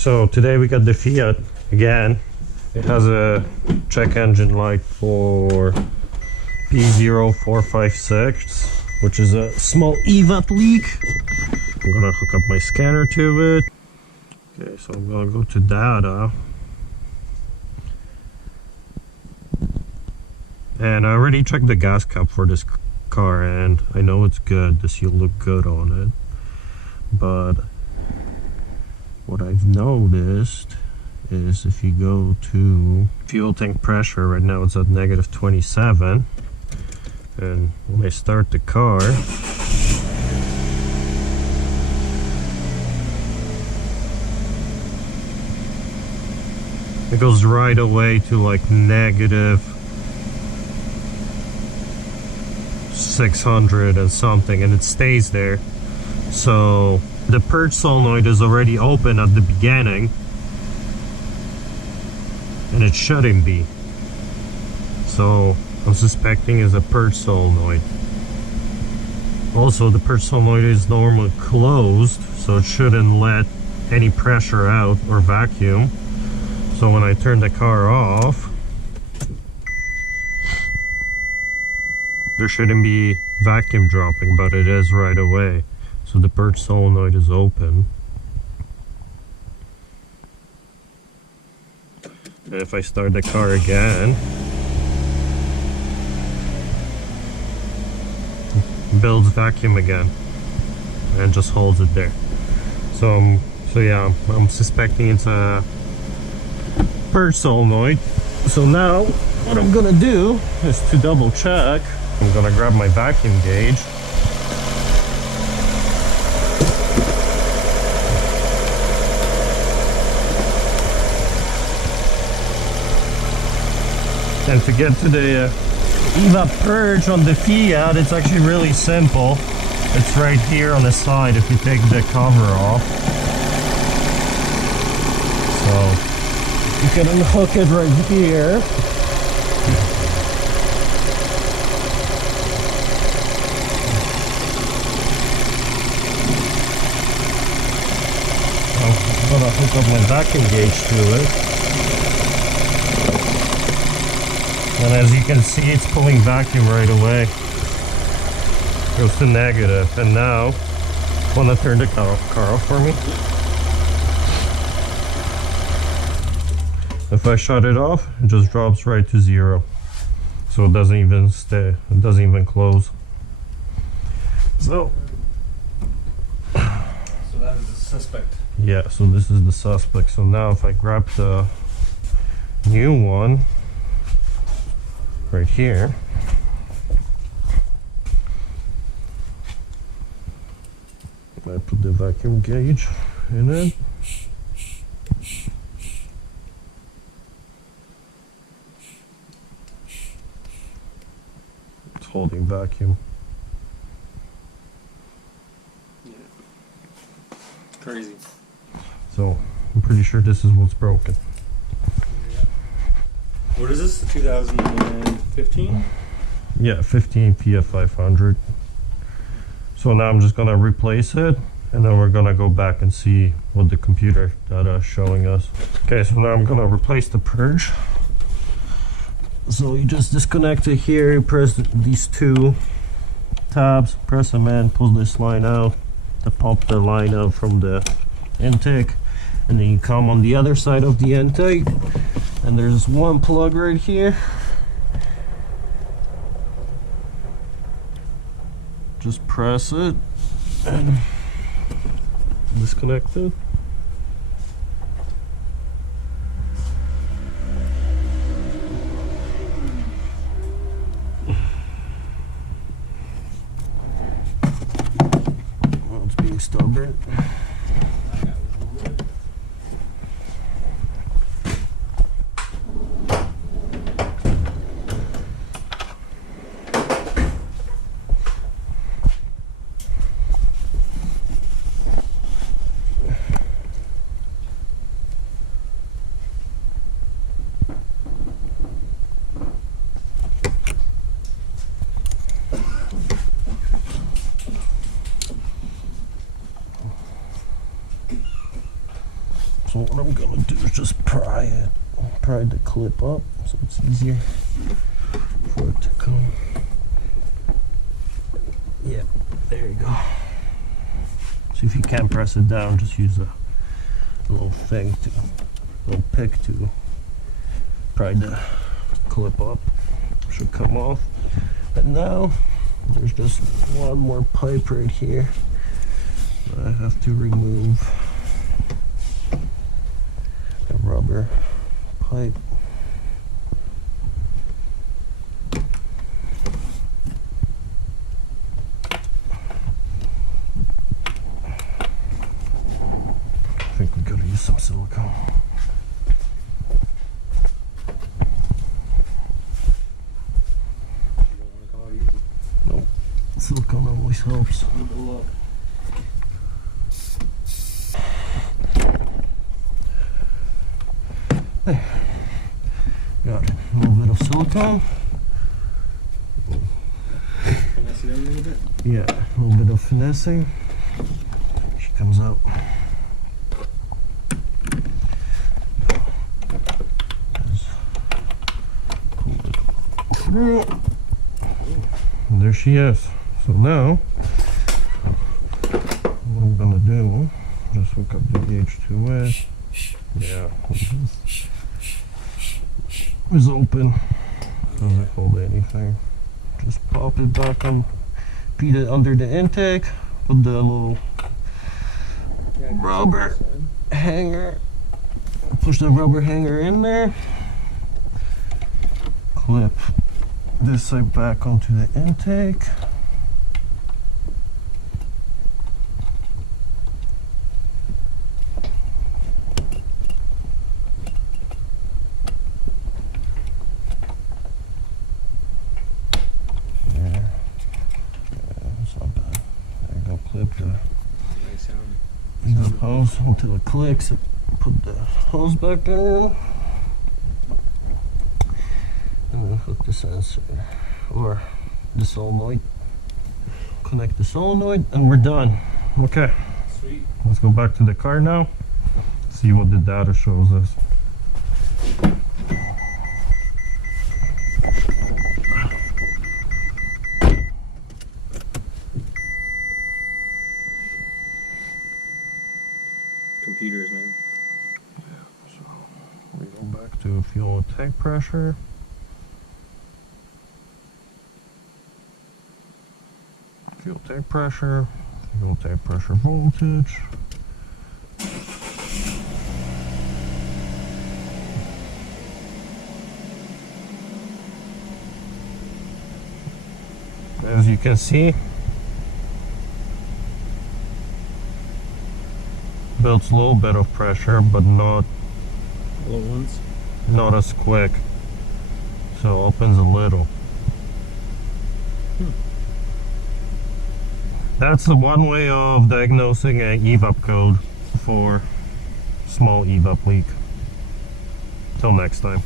So today we got the Fiat again. It has a check engine light for P0456, which is a small EVAP leak. I'm gonna hook up my scanner to it. Okay, so I'm gonna go to data. And I already checked the gas cap for this car and I know it's good. The seal look good on it. But what I've noticed is if you go to fuel tank pressure, right now it's at -27. And when I start the car, it goes right away to like -600 and something, and it stays there. So the purge solenoid is already open at the beginning, and it shouldn't be. So I'm suspecting it's a purge solenoid. Also, the purge solenoid is normally closed, so it shouldn't let any pressure out or vacuum. So when I turn the car off, there shouldn't be vacuum dropping, but it is right away. So the purge solenoid is open. And if I start the car again, it builds vacuum again and just holds it there. So yeah, I'm suspecting it's a purge solenoid. So now what I'm gonna do is to double check. I'm gonna grab my vacuum gauge. And to get to the EVAP purge on the Fiat, it's actually really simple. It's right here on the side if you take the cover off. So you can unhook it right here. I'm gonna hook up my vacuum gauge to it. And as you can see, it's pulling vacuum right away. Goes to negative. And now, wanna turn the car off for me? If I shut it off, it just drops right to 0. So it doesn't even stay, it doesn't even close. So that is the suspect. Yeah, so this is the suspect. So now if I grab the new one, right here, I put the vacuum gauge in it. It's holding vacuum. Yeah. Crazy. So I'm pretty sure this is what's broken. What is this? 2015? Yeah, 15 Fiat 500. So now I'm just gonna replace it, and then we're gonna go back and see what the computer data is showing us. Okay, so now I'm gonna replace the purge. So you just disconnect it here, you press these two tabs, press them in, pull this line out to pop the line out from the intake, and then you come on the other side of the intake, and there's one plug right here. Just press it and disconnect it. Oh, it's being stubborn. I'm gonna do is just pry the clip up so it's easier for it to come. Yeah, there you go. So if you can't press it down, just use a little pick to pry the clip up. Should come off. And now there's just one more pipe right here that I have to remove. A rubber pipe. I think we gotta use some silicone. Nope. Silicone always helps. There. Got it. A little bit of silicone. Finesse it out a little bit? Yeah, a little bit of finessing. She comes out. And there she is. So now, what I'm gonna do, just hook up the gauge to it. Yeah, it's open. Doesn't hold anything. Just pop it back on, beat it under the intake, put the little rubber hanger, push the rubber hanger in there, clip this side back onto the intake. Clip the hose until it clicks. Put the hose back in, and then hook the sensor or the solenoid. Connect the solenoid, and we're done. Okay. Sweet. Let's go back to the car now. See what the data shows us. Computers, man. Yeah, so we go back to fuel tank pressure. Fuel tank pressure voltage. As you can see, builds a little bit of pressure, but not as quick. So opens a little. That's the one way of diagnosing an EVAP code for small EVAP leak. Till next time.